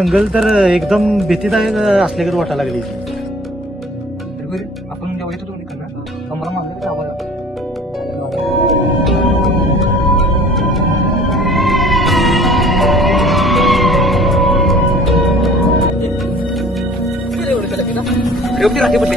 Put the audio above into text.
जंगल तर एकदम भीतीदायक असल्याकडे वाटायला लागली. आपण जेव्हा येत होतो तिकडनं आम्हाला मारले आवाज राखे पडले.